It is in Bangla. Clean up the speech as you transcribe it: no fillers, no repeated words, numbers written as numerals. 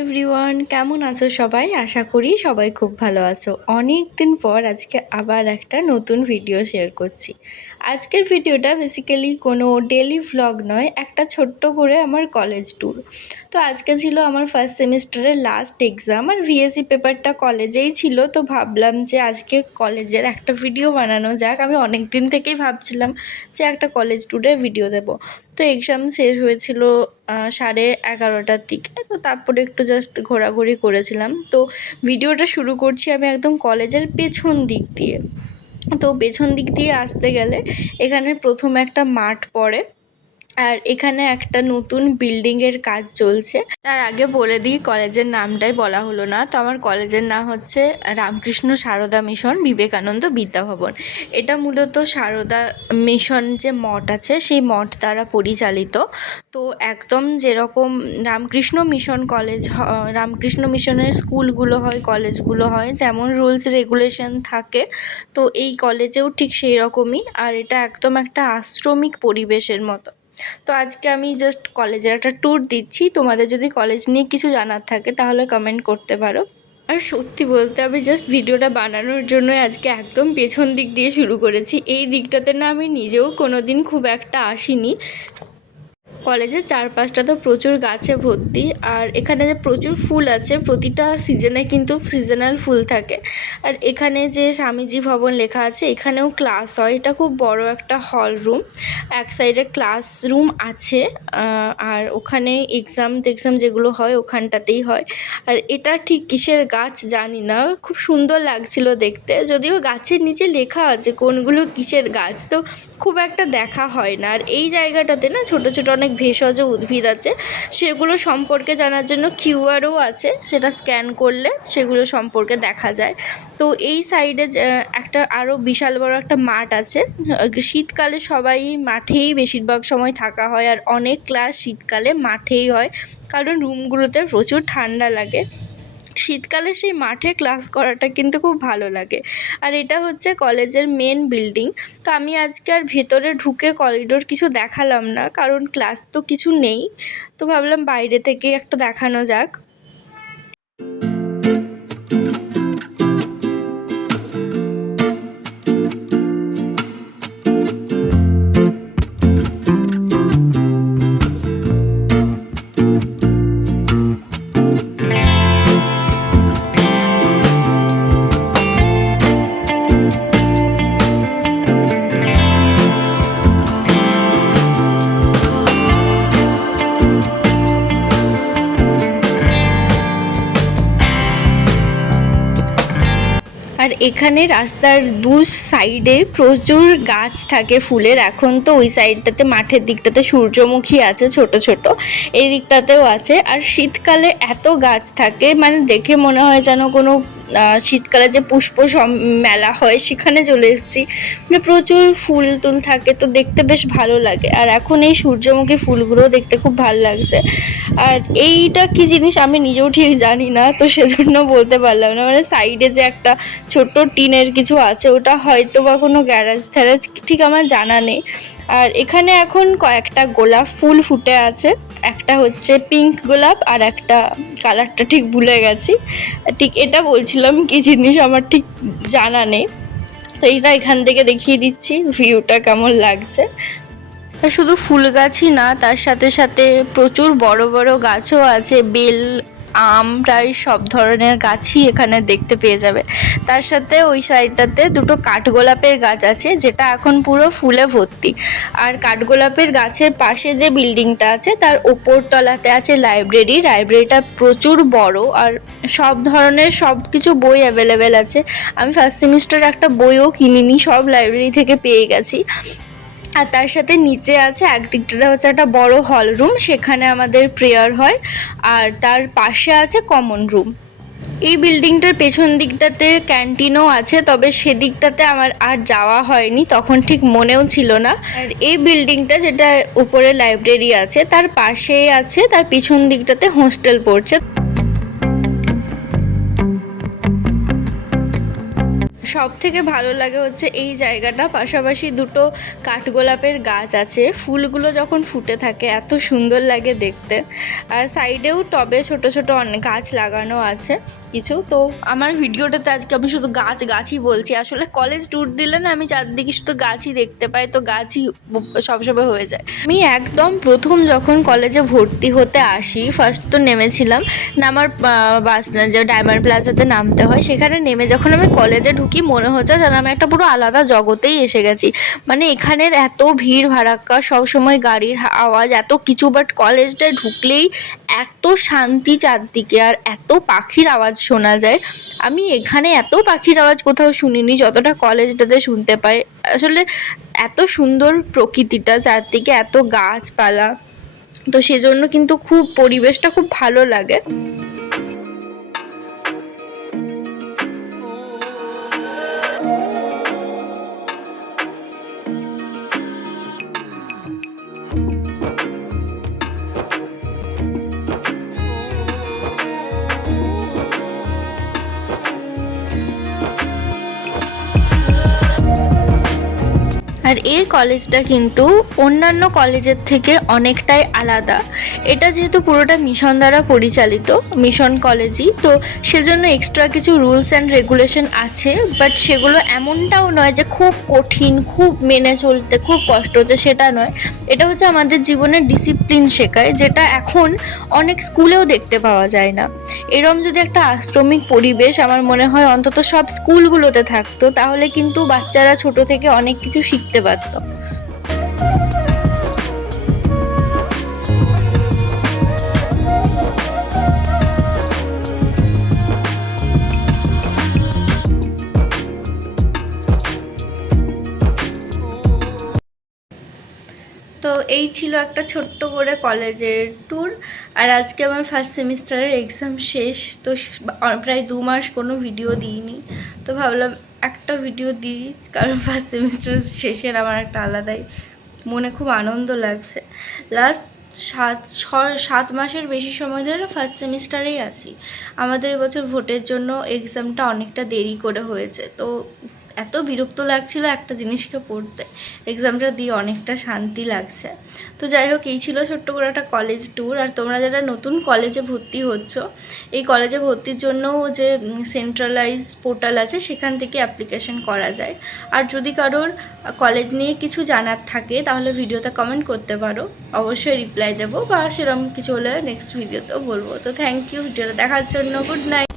এভরিওয়ান, কেমন আছো সবাই? আশা করি সবাই খুব ভালো আছো। অনেক দিন পর আজকে আবার একটা নতুন ভিডিও শেয়ার করছি। আজকের ভিডিওটা বেসিক্যালি কোনো ডেলি ভ্লগ নয়, একটা ছোট্ট করে আমার কলেজ ট্যুর। তো আজকে ছিল আমার ফার্স্ট সেমিস্টারের লাস্ট এক্সাম, আর ভিএসসি পেপারটা কলেজেই ছিল। তো ভাবলাম যে আজকে কলেজের একটা ভিডিও বানানো যাক। আমি অনেক দিন থেকেই ভাবছিলাম যে একটা কলেজ ট্যুরের ভিডিও দেবো। তো এক্সাম শেষ হয়েছিল 11:30টার দিকে। তো তারপরে একটু জাস্ট ঘোরাঘুরি করেছিলাম। তো ভিডিওটা শুরু করছি আমি একদম কলেজের পেছন দিক দিয়ে। তো পেছন দিক দিয়ে আসতে গেলে এখানে প্রথম একটা মাঠ পড়ে, আর এখানে একটা নতুন বিল্ডিংয়ের কাজ চলছে। তার আগে বলে দিই, কলেজের নামটাই বলা হলো না। তো আমার কলেজের নাম হচ্ছে রামকৃষ্ণ সারদা মিশন বিবেকানন্দ বিদ্যাভবন। এটা মূলত সারদা মিশন যে মঠ আছে সেই মঠ দ্বারা পরিচালিত। তো একদম যেরকম রামকৃষ্ণ মিশন কলেজ, রামকৃষ্ণ মিশনের স্কুলগুলো হয়, কলেজগুলো হয়, যেমন রুলস রেগুলেশন থাকে, তো এই কলেজেও ঠিক সেই রকমই। আর এটা একদম একটা আশ্রমিক পরিবেশের মতো। তো আজকে আমি জাস্ট কলেজের একটা ট্যুর দিচ্ছি। তোমাদের যদি কলেজ নিয়ে কিছু জানার থাকে তাহলে কমেন্ট করতে পারো। আর সত্যি বলতে আমি জাস্ট ভিডিওটা বানানোর জন্যই আজকে একদম পেছন দিক দিয়ে শুরু করেছি। এই দিকটাতে না আমি নিজেও কোনো দিন খুব একটা আসিনি। কলেজের চারপাশটা তো প্রচুর গাছে ভর্তি, আর এখানে যে প্রচুর ফুল আছে, প্রতিটা সিজনে কিন্তু সিজনাল ফুল থাকে। আর এখানে যে স্বামীজি ভবন লেখা আছে, এখানেও ক্লাস হয়। এটা খুব বড় একটা হল রুম, এক সাইডে ক্লাসরুম আছে, আর ওখানে এক্সাম যেগুলো হয় ওখানটাতেই হয়। আর এটা ঠিক কিসের গাছ জানি না, খুব সুন্দর লাগছিল দেখতে। যদিও গাছের নিচে লেখা আছে কোনগুলো কিসের গাছ, তো খুব একটা দেখা হয় না। আর এই জায়গাটাতে না ছোট ছোট অনেক ভেষজ উদ্ভিদ আছে, সেগুলো সম্পর্কে জানার জন্য কিউআরও আছে, সেটা স্ক্যান করলে সেগুলো সম্পর্কে দেখা যায়। তো এই সাইডে একটা আরও বিশাল বড় একটা মাঠ আছে। শীতকালে সবাই মাঠেই বেশিরভাগ সময় থাকা হয়, আর অনেক ক্লাস শীতকালে মাঠেই হয়, কারণ রুমগুলোতে প্রচুর ঠান্ডা লাগে। শীতকালে সেই মাঠে ক্লাস করাটা কিন্তু খুব ভালো লাগে। আর এটা হচ্ছে কলেজের মেন বিল্ডিং। তো আমি আজকে আর ভেতরে ঢুকে করিডোর কিছু দেখালাম না, কারণ ক্লাস তো কিছু নেই। তো ভাবলাম বাইরে থেকে একটু দেখানো যাক। আর এখানে রাস্তার দু সাইডে প্রচুর গাছ থাকে ফুলের। এখন তো ওই সাইডটাতে মাঠের দিকটাতে সূর্যমুখী আছে ছোট ছোট, এই দিকটাতেও আছে। আর শীতকালে এত গাছ থাকে, মানে দেখে মনে হয় যেন কোনো শীতকালে যে পুষ্প মেলা হয় সেখানে চলে এসেছি। মানে প্রচুর ফুল টুল থাকে, তো দেখতে বেশ ভালো লাগে। আর এখন এই সূর্যমুখী ফুলগুলো দেখতে খুব ভালো লাগছে। আর এইটা কি জিনিস আমি নিজেও ঠিক জানি না, তো সেজন্য বলতে পারলাম না। মানে সাইডে যে একটা ছোট্ট টিনের কিছু আছে, ওটা হয়তো বা কোনো গ্যারাজ ট্যারাজ, ঠিক আমার জানা নেই। আর এখানে এখন কয়েকটা গোলাপ ফুল ফুটে আছে, একটা হচ্ছে পিঙ্ক গোলাপ, আর একটা কালারটা ঠিক ভুলে গেছি। ঠিক এটা বলছিলাম কি জিনিস আমার ঠিক জানা নেই। তো এইটা এখান থেকে দেখিয়ে দিচ্ছি ভিউটা কেমন লাগছে। শুধু ফুল গাছই না, তার সাথে সাথে প্রচুর বড় বড় গাছও আছে, বেল, আম, প্রায় সব ধরনের গাছই এখানে দেখতে পেয়ে যাবে। তার সাথে ওই সাইডটাতে দুটো কাঠগোলাপের গাছ আছে, যেটা এখন পুরো ফুলে ভর্তি। আর কাঠগোলাপের গাছের পাশে যে বিল্ডিংটা আছে তার ওপর তলাতে আছে লাইব্রেরিটা প্রচুর বড়, আর সব ধরনের সব কিছু বই অ্যাভেলেবেল আছে। আমি ফার্স্ট সেমিস্টারে একটা বইও কিনিনি, সব লাইব্রেরি থেকে পেয়ে গেছি। আর তার সাথে নিচে আছে একদিকটাতে হচ্ছে একটা বড় হল রুম, সেখানে আমাদের প্রেয়ার হয়। আর তার পাশে আছে কমন রুম। এই বিল্ডিংটার পেছন দিকটাতে ক্যান্টিনও আছে, তবে সেদিকটাতে আমার আর যাওয়া হয়নি, তখন ঠিক মনেও ছিল না। আর এই বিল্ডিংটা যেটা উপরে লাইব্রেরি আছে তার পাশেই আছে, তার পিছন দিকটাতে হোস্টেল পড়ছে। সব থেকে ভালো লাগে হচ্ছে এই জায়গাটা, পাশাপাশি দুটো কাঠগোলাপের গাছ আছে, ফুলগুলো যখন ফুটে থাকে এত সুন্দর লাগে দেখতে। আর সাইডেও টবে ছোট ছোট অনেক গাছ লাগানো আছে কিছু। তো আমার ভিডিওটাতে আজকে আমি শুধু গাছই বলছি, আসলে কলেজ ট্যুর দিলে না আমি চারদিকে শুধু গাছই দেখতে পাই, তো গাছই সবসময় হয়ে যায়। আমি একদম প্রথম যখন কলেজে ভর্তি হতে আসি, ফার্স্ট তো নেমেছিলাম নামার বাস যে ডায়মন্ড প্লাজাতে নামতে হয়, সেখানে নেমে যখন আমি কলেজে ঢুকি মনে হচ্ছে যেন আমি একটা পুরো আলাদা জগতেই এসে গেছি। মানে এখানের এত ভিড় ভাড়াক্কা, সবসময় গাড়ির আওয়াজ, এত কিছু, বাট কলেজটায় ঢুকলেই এত শান্তি চারদিকে, আর এত পাখির আওয়াজ শোনা যায়। আমি এখানে এত পাখির আওয়াজ কোথাও শুনিনি যতটা কলেজটাতে শুনতে পাই। আসলে এত সুন্দর প্রকৃতিটা চারদিকে, এত গাছপালা, তো সেজন্য কিন্তু খুব পরিবেশটা খুব ভালো লাগে। আর এই কলেজটা কিন্তু অন্যান্য কলেজের থেকে অনেকটাই আলাদা। এটা যেহেতু পুরোটা মিশন দ্বারা পরিচালিত, মিশন কলেজই, তো সেজন্য এক্সট্রা কিছু রুলস অ্যান্ড রেগুলেশন আছে, বাট সেগুলো এমনটাও নয় যে খুব কঠিন, খুব মেনে চলতে খুব কষ্ট হচ্ছে, সেটা নয়। এটা হচ্ছে আমাদের জীবনে ডিসিপ্লিন শেখায়, যেটা এখন অনেক স্কুলেও দেখতে পাওয়া যায় না। এরম যদি একটা আশ্রমিক পরিবেশ আমার মনে হয় অন্তত সব স্কুলগুলোতে থাকতো, তাহলে কিন্তু বাচ্চারা ছোট থেকে অনেক কিছু শিখতে পারতো। তো এই ছিল একটা ছোট্ট করে কলেজের ট্যুর। আর আজকে আমার ফার্স্ট সেমিস্টারের এক্সাম শেষ, তো প্রায় 2 মাস কোনো ভিডিও দিইনি, তো ভাবলাম একটা ভিডিও দিই, কারণ ফার্স্ট সেমিস্টার শেষের আমার একটা আলাদাই মনে খুব আনন্দ লাগছে। লাস্ট 7 মাসের বেশি সময় ধরে ফার্স্ট সেমিস্টারেই আছি। আমাদের এবছর ভোটের জন্য এক্সামটা অনেকটা দেরি করে হয়েছে, তো এত বিরক্ত লাগছিল একটা জিনিসকে পড়তে, এক্সামটা দিয়ে অনেকটা শান্তি লাগছে। তো যাই হোক, এই ছিল ছোট্ট করে একটা কলেজ ট্যুর। আর তোমরা যারা নতুন কলেজে ভর্তি হচ্ছ, এই কলেজে ভর্তির জন্য যে সেন্ট্রালাইজ পোর্টাল আছে সেখান থেকে অ্যাপ্লিকেশন করা যায়। আর যদি কারোর কলেজ নিয়ে কিছু জানার থাকে তাহলে ভিডিওতে কমেন্ট করতে পারো, অবশ্যই রিপ্লাই দেবো, বা সেরকম কিছু হলে নেক্সট ভিডিওতেও বলবো। তো থ্যাংক ইউ ভিডিওটা দেখার জন্য, গুড নাইট।